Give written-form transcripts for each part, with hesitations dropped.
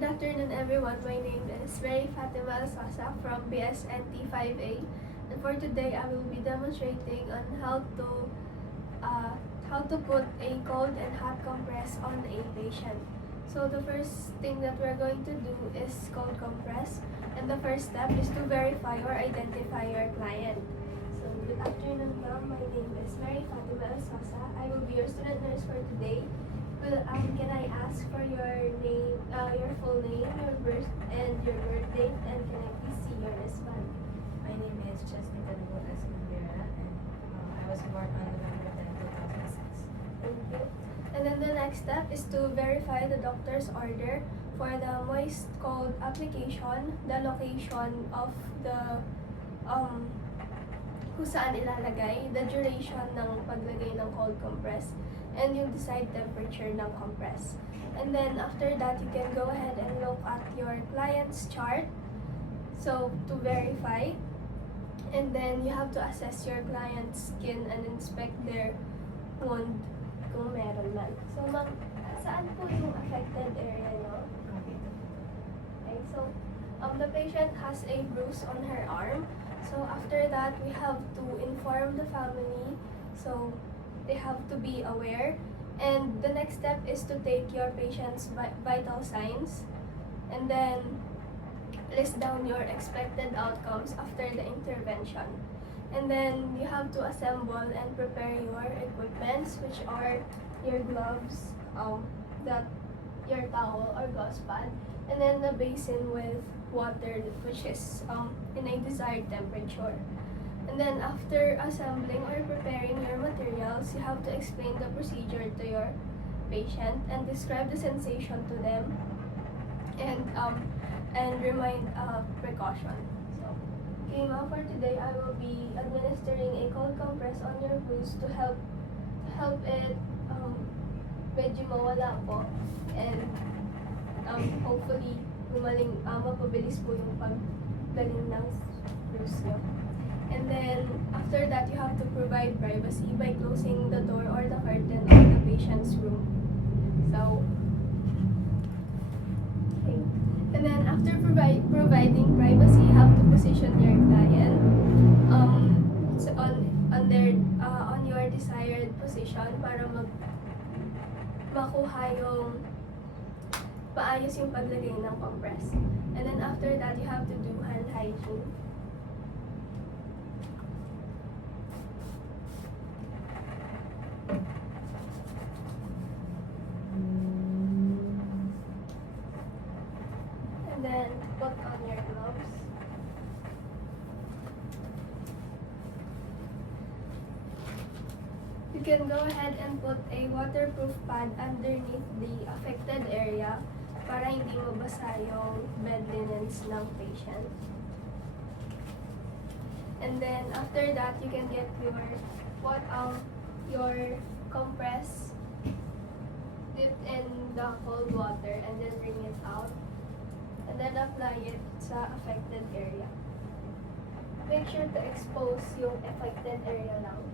Good afternoon, everyone. My name is Mary Fatima Alsasa from BSNT 5A, and for today I will be demonstrating on how to put a cold and hot compress on a patient. So the first thing that we're going to do is cold compress, and the first step is to verify or identify your client. So good afternoon, ma'am. My name is Mary Fatima Alsasa. I will be your student nurse for today. Can I ask for your name, your full name, your birth date, and can I please see your wristband? My name is Chesnica Nabotas Rivera, and I was born on November 10, 2006. Thank you. And then the next step is to verify the doctor's order for the moist cold application, the location of the kung saan ilalagay, the duration ng paglagay ng cold compress, and yung desired temperature ng compress. And then after that, you can go ahead and look at your client's chart, so to verify. And then you have to assess your client's skin and inspect their wound kung meron man. So ma'am, saan po yung affected area nyo? Okay, so the patient has a bruise on her arm. So after that, we have to inform the family. So they have to be aware. And the next step is to take your patient's vital signs and then list down your expected outcomes after the intervention. And then you have to assemble and prepare your equipments, which are your gloves, your towel or gauze pad, and then the basin with water, which is in a desired temperature. And then after assembling or preparing your materials, you have to explain the procedure to your patient and describe the sensation to them, and remind precaution. So, okay, ma'am, for today I will be administering a cold compress on your bruise to help it medyo mawala po, and hopefully mapabilis po yung paggaling ng bruise nyo. And then, after that, you have to provide privacy by closing the door or the curtain of the patient's room. So, okay. And then, after providing privacy, you have to position your client so on your desired position para makuha yung paayos yung paglagay ng compress. And then, after that, you have to do hand hygiene. And then put on your gloves. You can go ahead and put a waterproof pad underneath the affected area para hindi mabasa yung bed linens ng patient. And then after that, you can get your compress dipped in the cold water and then bring it out. And then apply it sa affected area. Make sure to expose yung affected area lang.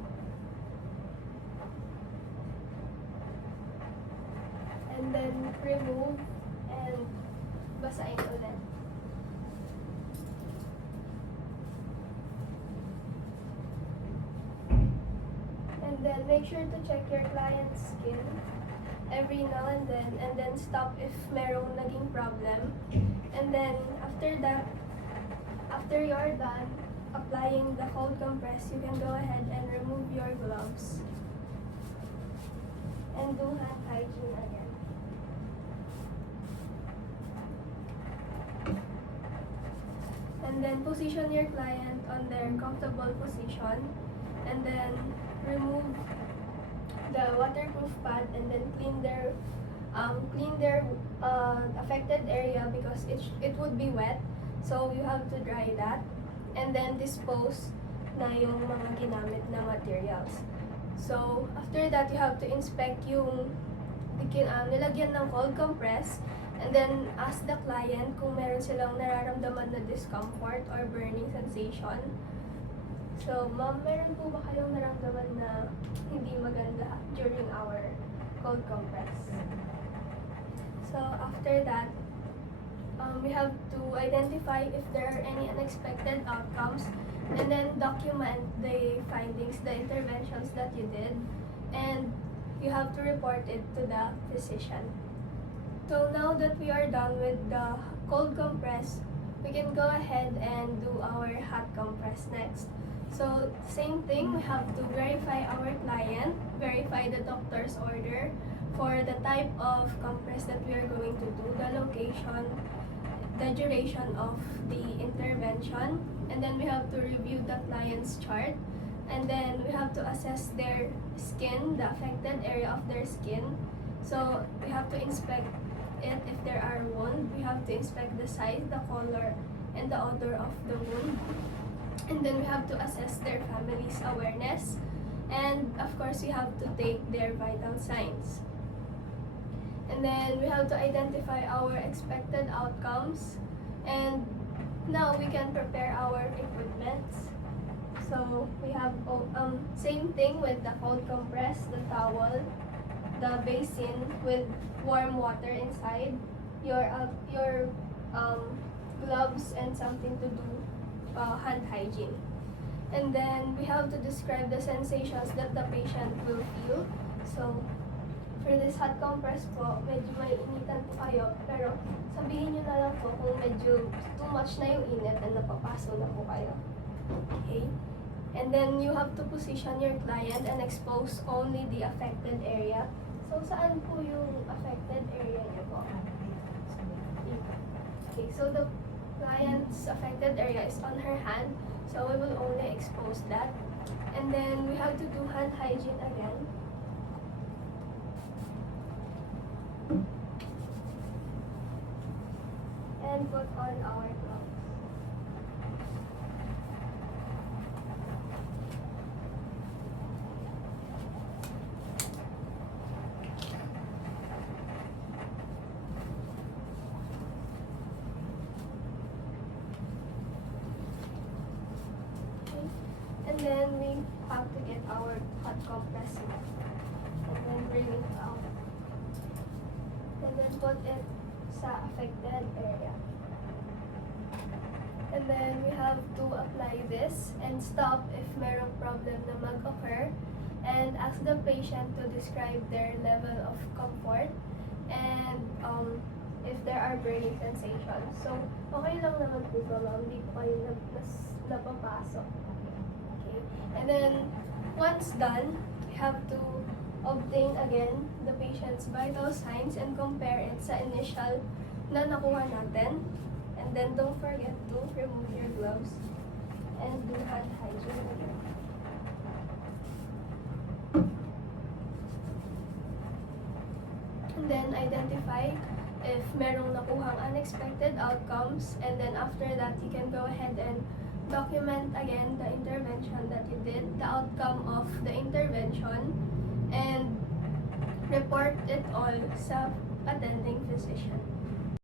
And then remove and basahin ulit. And then make sure to check your client's skin every now and then stop if merong naging problem. And then after that, after you're done applying the cold compress, you can go ahead and remove your gloves and do hand hygiene again. And then position your client on their comfortable position, and then remove the waterproof pad and then clean their affected area because it would be wet, so you have to dry that and then dispose na yung mga ginamit na materials. So after that, you have to inspect yung nilagyan ng cold compress, and then ask the client kung meron silang nararamdaman na discomfort or burning sensation. So, ma'am, meron po ba kayong naramdaman na hindi maganda during our cold compress? So, after that, we have to identify if there are any unexpected outcomes, and then document the findings, the interventions that you did, and you have to report it to the physician. So now that we are done with the cold compress, we can go ahead and do our hot compress next. So same thing, we have to verify our client, verify the doctor's order for the type of compress that we are going to do, the location, the duration of the intervention, and then we have to review the client's chart, and then we have to assess their skin, the affected area of their skin. So we have to inspect it if there are wounds. We have to inspect the size, the color, and the odor of the wound. And then we have to assess their family's awareness. And of course, we have to take their vital signs. And then we have to identify our expected outcomes. And now we can prepare our equipment. So we have same thing with the cold compress, the towel, the basin with warm water inside, your gloves, and something to do hand hygiene. And then we have to describe the sensations that the patient will feel. So for this hot compress po, medyo may initan po kayo, pero sabihin nyo na lang po kung medyo too much na yung init and napapaso na po kayo. Okay? And then you have to position your client and expose only the affected area. So saan po yung affected area niyo po? Okay, so the client's affected area is on her hand, so we will only expose that. And then we have to do hand hygiene again. And put on our gloves. And then we have to get our hot compress and then bring it out. And then put it sa affected area. And then we have to apply this and stop if merong problem na mag-occur, and ask the patient to describe their level of comfort and if there are burning sensations. So, okay lang naman po ba, ma'am? Hindi po kayo napapasok. Okay. And then, once done, we have to obtain again the patient's vital signs and compare it sa initial na nakuha natin. And then, don't forget to remove your gloves and do hand hygiene again. And then, identify if merong nakuhang unexpected outcomes, and then after that, you can go ahead and document again the intervention that you did, the outcome of the intervention, and report it all sa attending physician.